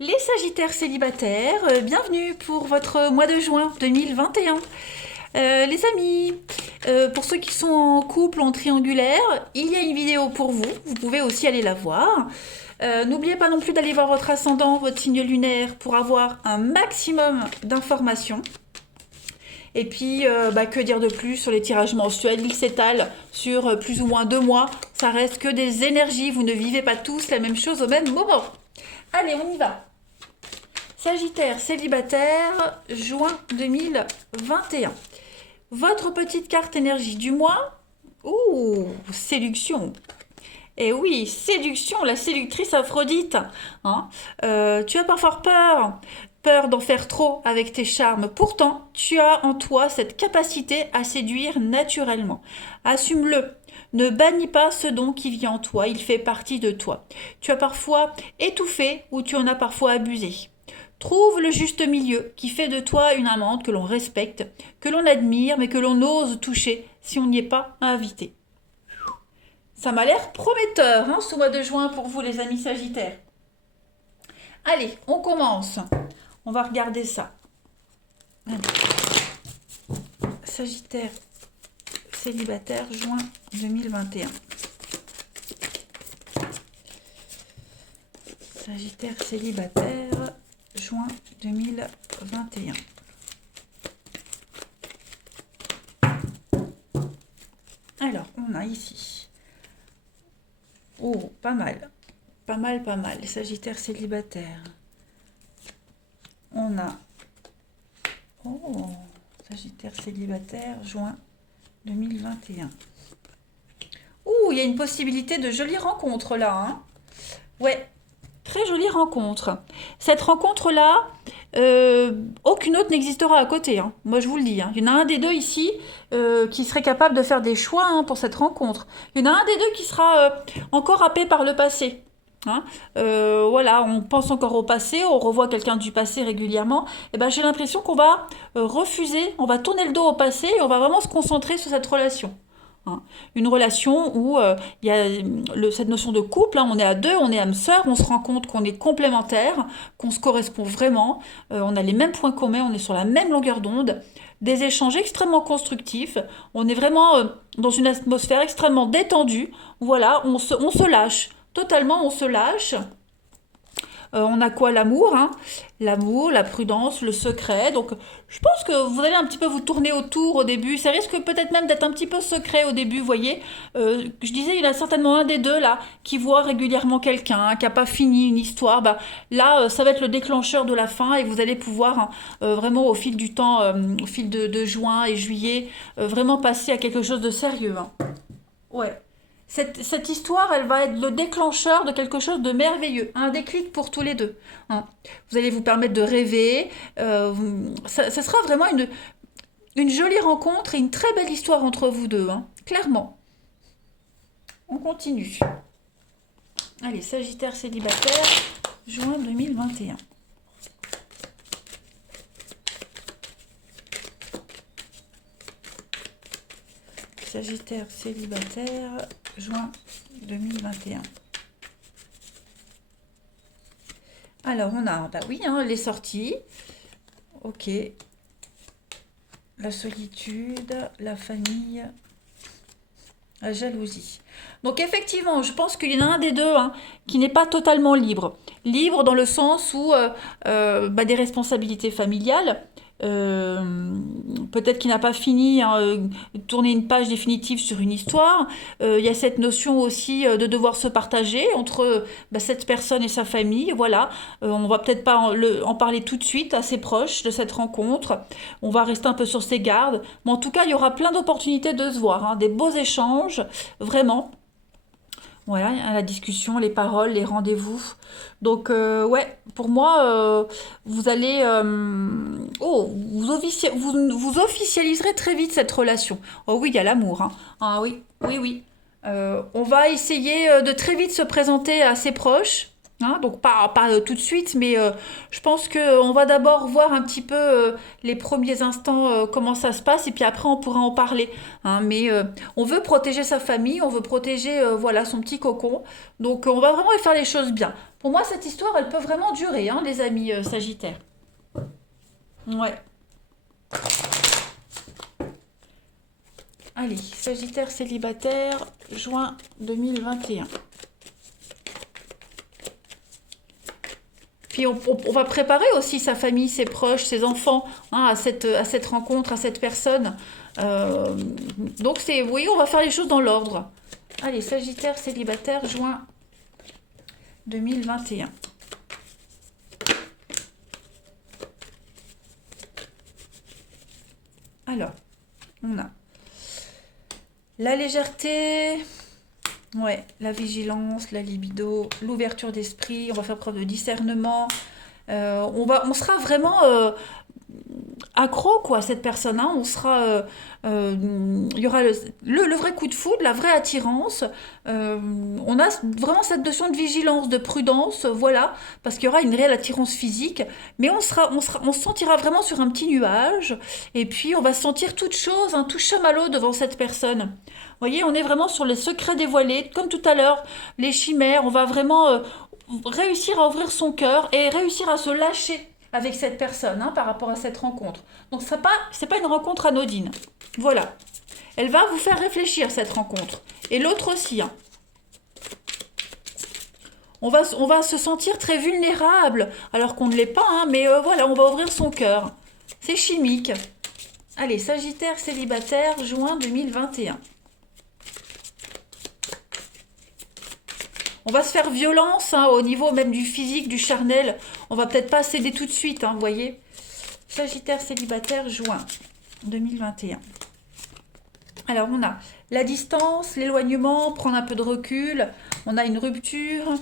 Les Sagittaires célibataires, bienvenue pour votre mois de juin 2021. Les amis, pour ceux qui sont en couple, en triangulaire, il y a une vidéo pour vous. Vous pouvez aussi aller la voir. N'oubliez pas non plus d'aller voir votre ascendant, votre signe lunaire pour avoir un maximum d'informations. Et puis, que dire de plus sur les tirages mensuels? Ils s'étalent sur plus ou moins 2 mois. Ça reste que des énergies. Vous ne vivez pas tous la même chose au même moment. Allez, on y va. Sagittaire célibataire, juin 2021. Votre petite carte énergie du mois? Ouh, séduction. Et oui, séduction, la séductrice Aphrodite. Hein. Tu as parfois peur d'en faire trop avec tes charmes. Pourtant, tu as en toi cette capacité à séduire naturellement. Assume-le. Ne bannis pas ce don qui vit en toi, il fait partie de toi. Tu as parfois étouffé ou tu en as parfois abusé. Trouve le juste milieu qui fait de toi une amante que l'on respecte, que l'on admire, mais que l'on ose toucher si on n'y est pas invité. Ça m'a l'air prometteur, hein, ce mois de juin pour vous, les amis sagittaires. Allez, on commence. On va regarder ça. Allez. Sagittaire célibataire, juin 2021. Sagittaire célibataire, juin 2021. Alors, on a ici. Oh, pas mal. Pas mal, pas mal. Sagittaire célibataire. On a... Oh, Sagittaire célibataire, juin 2021. Ouh, il y a une possibilité de jolie rencontre là. Hein. Ouais, très jolie rencontre. Cette rencontre-là, aucune autre n'existera à côté. Hein. Moi, je vous le dis. Hein. Il y en a un des deux ici qui serait capable de faire des choix hein, pour cette rencontre. Il y en a un des deux qui sera encore happé par le passé. Hein. Voilà, on pense encore au passé, on revoit quelqu'un du passé régulièrement. Et ben, j'ai l'impression qu'on va refuser, on va tourner le dos au passé et on va vraiment se concentrer sur cette relation. Hein. Une relation où il y a cette notion de couple, hein, on est à deux, on est âme sœur, on se rend compte qu'on est complémentaires, qu'on se correspond vraiment, on a les mêmes points communs, on est sur la même longueur d'onde, des échanges extrêmement constructifs, on est vraiment dans une atmosphère extrêmement détendue, voilà, on se lâche, totalement on se lâche. On a quoi? L'amour, hein. L'amour, la prudence, le secret. Donc, je pense que vous allez un petit peu vous tourner autour au début. Ça risque peut-être même d'être un petit peu secret au début, vous voyez. Je disais, il y en a certainement un des deux là qui voit régulièrement quelqu'un, hein, qui n'a pas fini une histoire. Bah, là, ça va être le déclencheur de la fin et vous allez pouvoir hein, vraiment au fil du temps, au fil de juin et juillet, vraiment passer à quelque chose de sérieux. Hein. Ouais. Cette histoire, elle va être le déclencheur de quelque chose de merveilleux, un déclic pour tous les deux. Hein. Vous allez vous permettre de rêver. Ça sera vraiment une jolie rencontre et une très belle histoire entre vous deux, hein, clairement. On continue. Allez, Sagittaire célibataire, juin 2021. Sagittaire célibataire, juin 2021. Alors, on a, bah oui, hein, les sorties. Ok. La solitude, la famille, la jalousie. Donc, effectivement, je pense qu'il y en a un des deux hein, qui n'est pas totalement libre. Libre dans le sens où des responsabilités familiales. Euh, Peut-être qu'il n'a pas fini hein, tourner une page définitive sur une histoire. Il y a cette notion aussi de devoir se partager entre cette personne et sa famille. Voilà, on va peut-être pas en parler tout de suite, assez proche de cette rencontre. On va rester un peu sur ses gardes. Mais en tout cas, il y aura plein d'opportunités de se voir, hein, des beaux échanges, vraiment. Voilà, la discussion, les paroles, les rendez-vous. Donc, ouais, pour moi, vous allez... vous officialiserez très vite cette relation. Oh oui, il y a l'amour. Hein. Ah oui, oui, oui. On va essayer de très vite se présenter à ses proches. Hein, donc pas tout de suite, mais je pense qu'on va d'abord voir un petit peu les premiers instants, comment ça se passe, et puis après on pourra en parler. Hein, mais on veut protéger sa famille, on veut protéger voilà, son petit cocon. Donc on va vraiment faire les choses bien. Pour moi, cette histoire, elle peut vraiment durer, hein, les amis Sagittaires. Ouais. Allez, Sagittaire célibataire, juin 2021. Puis on va préparer aussi sa famille, ses proches, ses enfants hein, à cette rencontre, à cette personne. Euh, donc c'est, oui, on va faire les choses dans l'ordre. Allez, Sagittaire célibataire, juin 2021. Alors, on a la légèreté, ouais, la vigilance, la libido, l'ouverture d'esprit. On va faire preuve de discernement. On sera vraiment accro quoi, à cette personne. Hein. On sera, il y aura le vrai coup de foudre, la vraie attirance. On a vraiment cette notion de vigilance, de prudence, voilà, parce qu'il y aura une réelle attirance physique, mais on se sentira vraiment sur un petit nuage, et puis on va se sentir toute chose, hein, tout chamallow devant cette personne. Vous voyez, on est vraiment sur les secrets dévoilés, comme tout à l'heure, les chimères. On va vraiment réussir à ouvrir son cœur et réussir à se lâcher avec cette personne hein, par rapport à cette rencontre. Donc c'est pas une rencontre anodine. Voilà. Elle va vous faire réfléchir cette rencontre. Et l'autre aussi. Hein. On va se sentir très vulnérable alors qu'on ne l'est pas, hein, mais voilà, on va ouvrir son cœur. C'est chimique. Allez, Sagittaire célibataire, juin 2021. On va se faire violence hein, au niveau même du physique, du charnel. On va peut-être pas céder tout de suite, hein, vous voyez. Sagittaire célibataire, juin 2021. Alors on a la distance, l'éloignement, prendre un peu de recul. On a une rupture.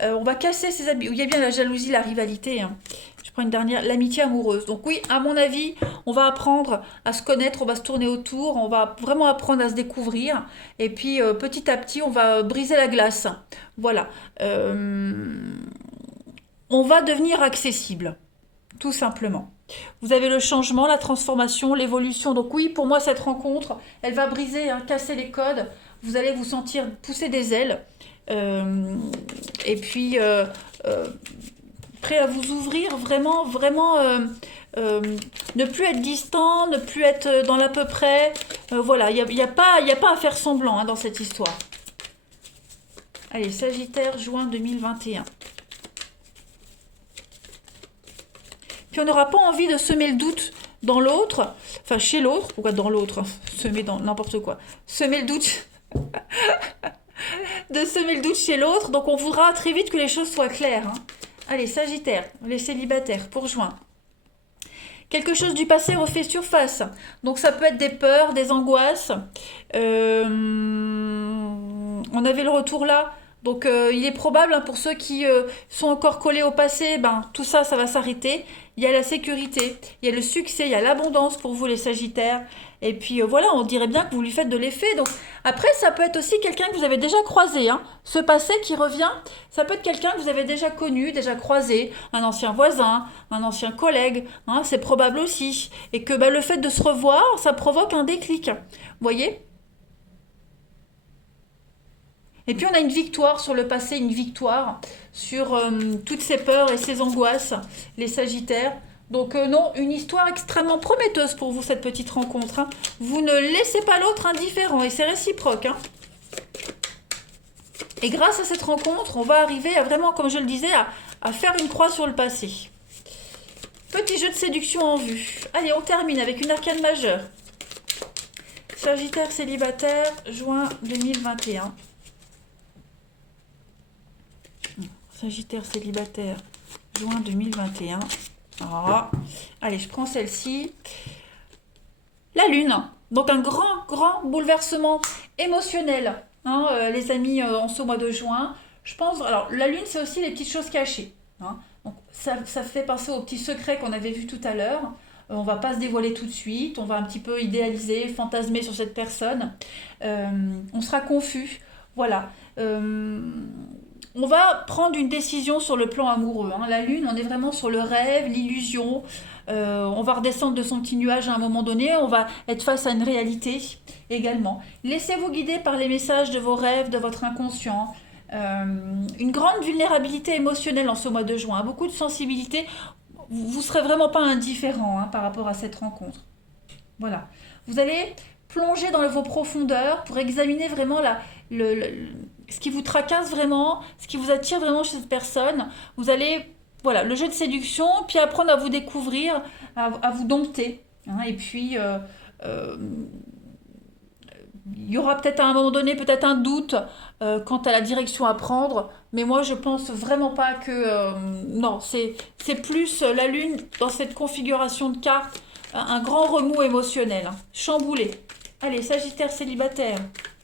On va casser ses habitudes. Il y a bien la jalousie, la rivalité. Hein. Je prends une dernière, l'amitié amoureuse. Donc oui, à mon avis, on va apprendre à se connaître, on va se tourner autour, on va vraiment apprendre à se découvrir. Et puis petit à petit, on va briser la glace. Voilà. On va devenir accessible, tout simplement. Vous avez le changement, la transformation, l'évolution. Donc oui, pour moi, cette rencontre, elle va briser, hein, casser les codes. Vous allez vous sentir pousser des ailes. Et puis, prêt à vous ouvrir, vraiment, vraiment, ne plus être distant, ne plus être dans l'à peu près. Voilà, il n'y a pas à faire semblant hein, dans cette histoire. Allez, Sagittaire, juin 2021. Puis on n'aura pas envie de semer le doute dans l'autre, enfin chez l'autre, pourquoi dans l'autre, semer dans n'importe quoi, semer le doute, de semer le doute chez l'autre, donc on voudra très vite que les choses soient claires. Hein. Allez, Sagittaire, les célibataires, pour juin. Quelque chose du passé refait surface. Donc ça peut être des peurs, des angoisses. On avait le retour là. Donc il est probable hein, pour ceux qui sont encore collés au passé, ben, tout ça, ça va s'arrêter. Il y a la sécurité, il y a le succès, il y a l'abondance pour vous les Sagittaires. Et puis voilà, on dirait bien que vous lui faites de l'effet. Donc après, ça peut être aussi quelqu'un que vous avez déjà croisé. Hein. Ce passé qui revient, ça peut être quelqu'un que vous avez déjà connu, déjà croisé, un ancien voisin, un ancien collègue. Hein, c'est probable aussi. Et que ben, le fait de se revoir, ça provoque un déclic. Vous voyez ? Et puis on a une victoire sur le passé, une victoire sur toutes ces peurs et ces angoisses, les Sagittaires. Donc non, une histoire extrêmement prometteuse pour vous, cette petite rencontre. Hein. Vous ne laissez pas l'autre indifférent et c'est réciproque. Hein. Et grâce à cette rencontre, on va arriver à vraiment, comme je le disais, à faire une croix sur le passé. Petit jeu de séduction en vue. Allez, on termine avec une arcane majeure. Sagittaire célibataire, juin 2021. Sagittaire célibataire, juin 2021. Ah. Allez, je prends celle-ci. La Lune. Donc un grand, grand bouleversement émotionnel, hein, les amis, en ce mois de juin. Je pense, alors la Lune, c'est aussi les petites choses cachées. Hein. Donc, ça fait penser aux petits secrets qu'on avait vus tout à l'heure. On va pas se dévoiler tout de suite. On va un petit peu idéaliser, fantasmer sur cette personne. On sera confus. Voilà. On va prendre une décision sur le plan amoureux, hein. La lune, on est vraiment sur le rêve, l'illusion. On va redescendre de son petit nuage à un moment donné. On va être face à une réalité également. Laissez-vous guider par les messages de vos rêves, de votre inconscient. Une grande vulnérabilité émotionnelle en ce mois de juin. Beaucoup de sensibilité. Vous ne serez vraiment pas indifférent, hein, par rapport à cette rencontre. Voilà. Vous allez plonger dans vos profondeurs pour examiner vraiment ce qui vous tracasse vraiment, ce qui vous attire vraiment chez cette personne. Vous allez, voilà, le jeu de séduction, puis apprendre à vous découvrir, à vous dompter, hein. Et puis, il y aura peut-être à un moment donné peut-être un doute quant à la direction à prendre, mais moi je pense vraiment pas que non, c'est plus la lune dans cette configuration de cartes, un grand remous émotionnel, hein, chamboulé. Allez, Sagittaire célibataire,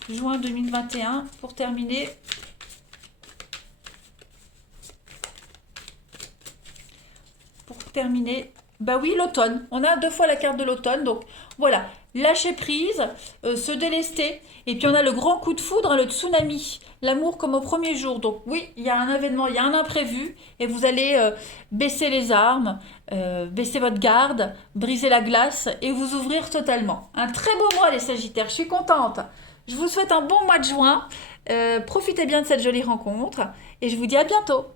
juin 2021 pour terminer. Bah oui, l'automne. On a 2 fois la carte de l'automne. Donc voilà, lâcher prise, se délester. Et puis on a le grand coup de foudre, hein, le tsunami. L'amour comme au premier jour. Donc oui, il y a un événement, il y a un imprévu. Et vous allez baisser les armes, baisser votre garde, briser la glace et vous ouvrir totalement. Un très beau mois les Sagittaires, je suis contente. Je vous souhaite un bon mois de juin. Profitez bien de cette jolie rencontre. Et je vous dis à bientôt.